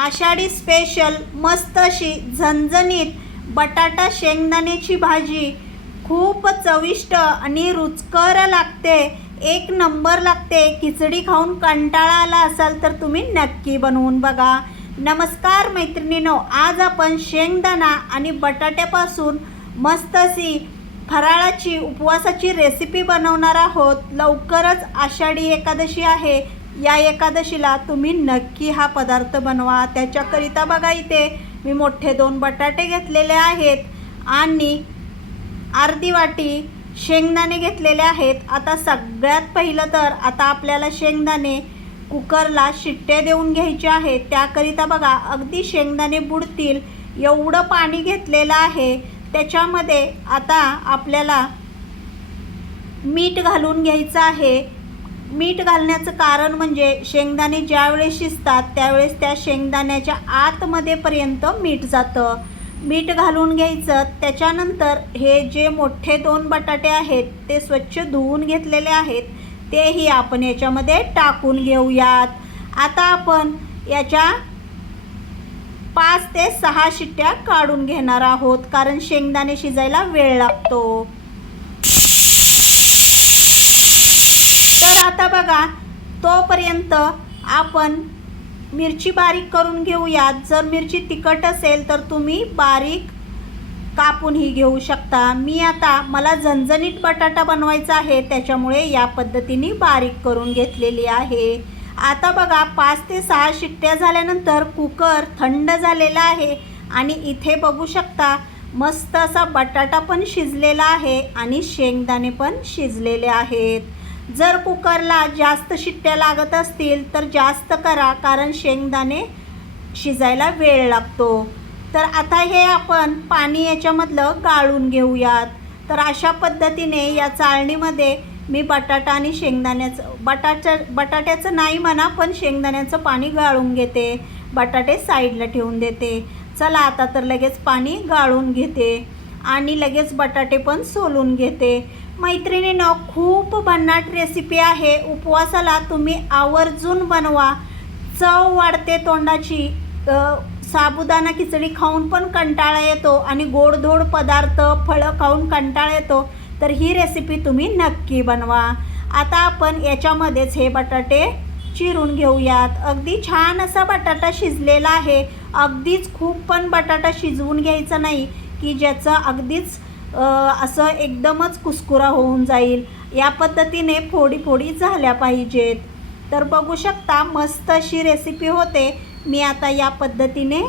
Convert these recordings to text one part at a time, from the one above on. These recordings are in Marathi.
आषाढी स्पेशल मस्त अशी झणझणीत बटाटा शेंगदाण्याची भाजी. खूप चविष्ट आणि रुचकर लागते. एक नंबर लागते. खिचडी खाऊन कंटाळा आला असाल तर तुम्ही नक्की बनवून बघा. नमस्कार मैत्रिणीनो आज आपण शेंगदाणा आणि बटाट्यापासून मस्त अशी फराळाची उपवासाची रेसिपी बनवणार आहोत. लवकरच आषाढी एकादशी आहे. या एकादशीला तुम्ही नक्की हा पदार्थ बनवा. त्याच्याकरिता बघा इथे मी मोठे दोन बटाटे घेतलेले आहेत आणि अर्धी वाटी शेंगदाणे घेतलेले आहेत. आता सगळ्यात पहिलं तर आता आपल्याला शेंगदाणे कुकरला शिट्टे देऊन घ्यायचे आहेत. त्याकरिता बघा अगदी शेंगदाणे बुडतील एवढं पाणी घेतलेलं आहे. त्याच्यामध्ये आता आपल्याला मीठ घालून घ्यायचं आहे. मीठ घालण्याचं कारण म्हणजे शेंगदाणे ज्यावेळेस शिजतात त्यावेळेस त्या शेंगदाण्याच्या आतमध्येपर्यंत मीठ जातं. मीठ घालून घ्यायचं त्याच्यानंतर हे जे मोठे दोन बटाटे आहेत ते स्वच्छ धुवून घेतलेले आहेत तेही आपण याच्यामध्ये टाकून घेऊयात. आता आपण याच्या पाच ते सहा शिट्ट्या काढून घेणार आहोत कारण शेंगदाणे शिजायला वेळ लागतो तर आता बघा तोपर्यंत आपण मिरची बारीक करून घेऊयात. जर मिरची तिखट असेल तर तुम्ही बारीक कापूनही घेऊ शकता. मी आता मला झणझणीत बटाटा बनवायचा आहे त्याच्यामुळे या पद्धतीने बारीक करून घेतलेली आहे. आता बघा पाच ते सहा शिट्ट्या झाल्यानंतर कुकर थंड झालेला आहे. आणि इथे बघू शकता मस्त असा बटाटा पण शिजलेला आहे आणि शेंगदाणे पण शिजलेले आहेत. जर कुकरला जास्त शिट्ट्या लागत असतील तर जास्त करा कारण शेंगदाणे शिजायला वेळ लागतो. तर आता हे आपण पाणी याच्यामधलं गाळून घेऊयात. तर अशा पद्धतीने या चाळणीमध्ये मी बटाटा आणि शेंगदाण्याचं बटाट्या बटाट्याचं नाही म्हणा पण शेंगदाण्याचं पाणी गाळून घेते. बटाटे साईडला ठेवून देते. चला आता तर लगेच पाणी गाळून घेते. आणि लगेच बटाटे पण सोलून घेते. मैत्रिणीनं खूप भन्नाट रेसिपी आहे. उपवासाला तुम्ही आवर्जून बनवा. चव वाढते तोंडाची. साबुदाणा खिचडी खाऊन पण कंटाळा येतो आणि गोडधोड पदार्थ फळं खाऊन कंटाळा येतो. तर ही रेसिपी तुम्ही नक्की बनवा. आता आपण याच्यामध्येच हे बटाटे चिरून घेऊयात. अगदी छान असा बटाटा शिजलेला आहे. अगदीच खूप पण बटाटा शिजवून घ्यायचा नाही की ज्याचं अगदीच असं एकदमच कुस्कुरा होऊन जाईल. या पद्धतीने फोडी फोडी झाल्या पाहिजेत. तर बघू शकता मस्त अशी रेसिपी होते. मी आता या पद्धतीने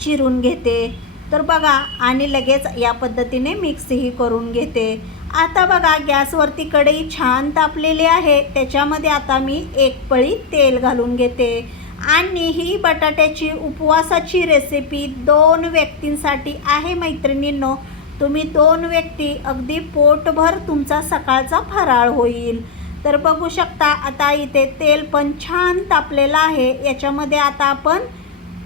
चिरून घेते. तर बघा आणि लगेच या पद्धतीने मिक्सही करून घेते. आता बघा गॅसवरती कढई छान तापलेली आहे. त्याच्यामध्ये आता मी एक पळी तेल घालून घेते. आणि ही बटाट्याची उपवासाची रेसिपी दोन व्यक्तींसाठी आहे मैत्रिणींनो. तुम्ही दोन व्यक्ती अगदी पोटभर तुमचा सकाळचा फराळ होईल. तर बघू शकता आता इथे तेल पण छान तापलेलं आहे. याच्यामध्ये आता आपण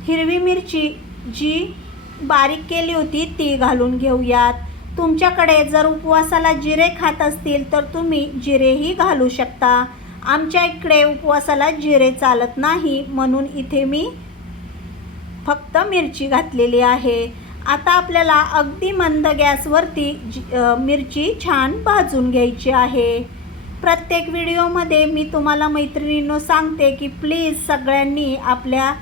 हिरवी मिरची जी बारीक केली होती ती घालून घेऊयात. तुमच्याकडे जर उपवासाला जिरे खात असतील तर तुम्ही जिरेही घालू शकता. आमच्या इकडे उपवासाला जिरे चालत नाही म्हणून इथे मी फक्त मिरची घातलेली आहे. आता आपल्याला अगदी मंद गॅसवरती जी- मिरची छान भाजून घ्यायची आहे. प्रत्येक व्हिडिओमध्ये मी तुम्हाला मैत्रिणींनो सांगते की प्लीज सगळ्यांनी आपल्या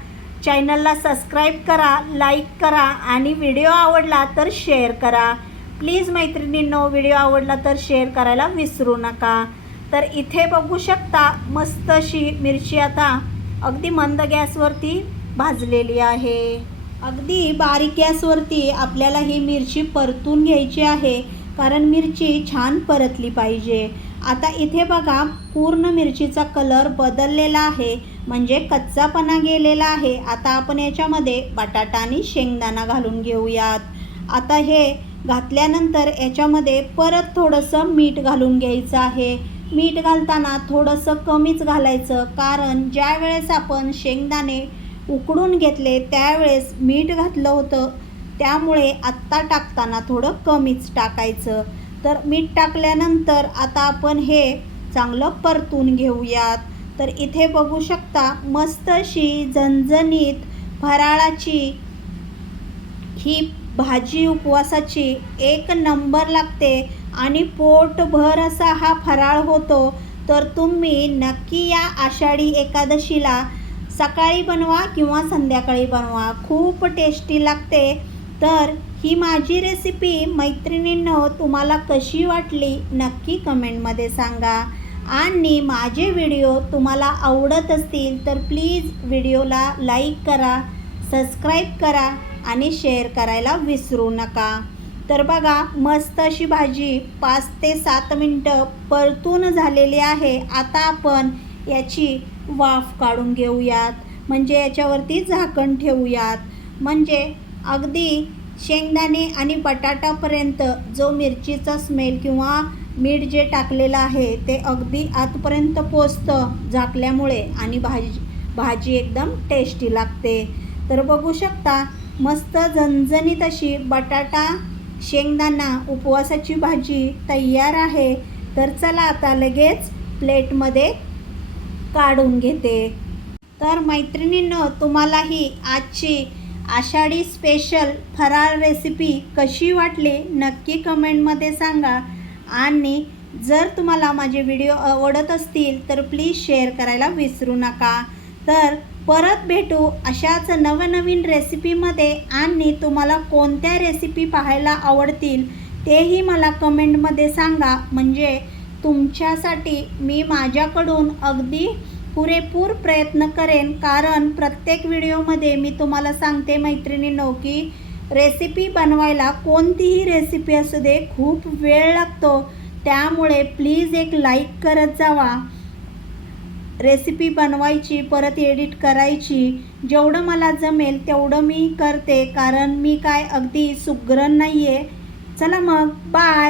चॅनलला सबस्क्राईब करा लाईक करा आणि व्हिडिओ आवडला तर शेअर करा. प्लीज मैत्रिणींनो व्हिडिओ आवडला तर शेअर करायला विसरू नका. तर इथे बघू शकता मस्त अशी मिरची आता अगदी मंद गॅसवरती भाजलेली आहे. अगदी बारीक गॅसवरती आपल्याला ही मिरची परतून घ्यायची आहे कारण मिरची छान परतली पाहिजे. आता इथे बघा पूर्ण मिरचीचा कलर बदललेला आहे म्हणजे कच्चापणा गेलेला आहे. आता आपण याच्यामध्ये बटाटा आणि शेंगदाणा घालून घेऊयात. आता हे घातल्यानंतर याच्यामध्ये परत थोडंसं मीठ घालून घ्यायचं आहे. मीठ घालताना थोडंसं कमीच घालायचं कारण ज्या वेळेस आपण शेंगदाणे उकडून घेतले त्यावेळेस मीठ घातलं होतं. त्यामुळे आत्ता टाकताना थोडं कमीच टाकायचं. तर मीठ टाकल्यानंतर आता आपण हे चांगलं परतून घेऊयात. तर इथे बघू शकता मस्त अशी झणझणीत फराळाची ही भाजी उपवासाची एक नंबर लागते आणि पोटभर असा हा फराळ होतो. तर तुम्ही नक्की या आषाढी एकादशीला सकाळी बनवा किंवा संध्याकाळी बनवा. खूप टेस्टी लागते. तर ही माझी रेसिपी मैत्रिणींनो तुम्हाला कशी वाटली नक्की कमेंटमध्ये सांगा. आणि माझे व्हिडिओ तुम्हाला आवडत असतील तर प्लीज व्हिडिओला लाईक करा सबस्क्राईब करा आणि शेअर करायला विसरू नका. तर बघा मस्त अशी भाजी पाच ते सात मिनटं परतून झालेली आहे. आता आपण याची वाफ काढून घेऊयात. म्हणजे याच्यावरती झाकण ठेवूयात. म्हणजे अगदी शेंगदाणे आणि बटाटापर्यंत जो मिरचीचा स्मेल किंवा मीठ जे टाकलेलं आहे ते अगदी आतपर्यंत पोचतं झाकल्यामुळे आणि भाजी भाजी एकदम टेस्टी लागते. तर बघू शकता मस्त झणझणीत अशी बटाटा शेंगदाणा उपवासाची भाजी तयार आहे. तर चला आता लगेच प्लेटमध्ये काढून घेते. तर मैत्रिणींनो तुम्हालाही आजची आषाढी स्पेशल फराळ रेसिपी कशी वाटली नक्की कमेंटमध्ये सांगा. आणि जर तुम्हाला माझे व्हिडिओ आवडत असतील तर प्लीज शेअर करायला विसरू नका. तर परत भेटू अशाच नवनवीन रेसिपीमध्ये आणि तुम्हाला कोणत्या रेसिपी पाहायला आवडतील तेही मला कमेंटमध्ये सांगा. म्हणजे तुमच्यासाठी मी माझ्याकडून अगदी पुरेपूर प्रयत्न करेन. कारण प्रत्येक व्हिडिओमध्ये मी तुम्हाला सांगते मैत्रिणींनो की रेसिपी बनवायला कोणतीही रेसिपी असू दे खूप वेळ लागतो. त्यामुळे प्लीज एक लाईक करत जावा. रेसिपी बनवायची परत एडिट करायची जेवढं मला जमेल तेवढं मी करते. कारण मी काय अगदी सुग्रण नाही आहे चला मग बाय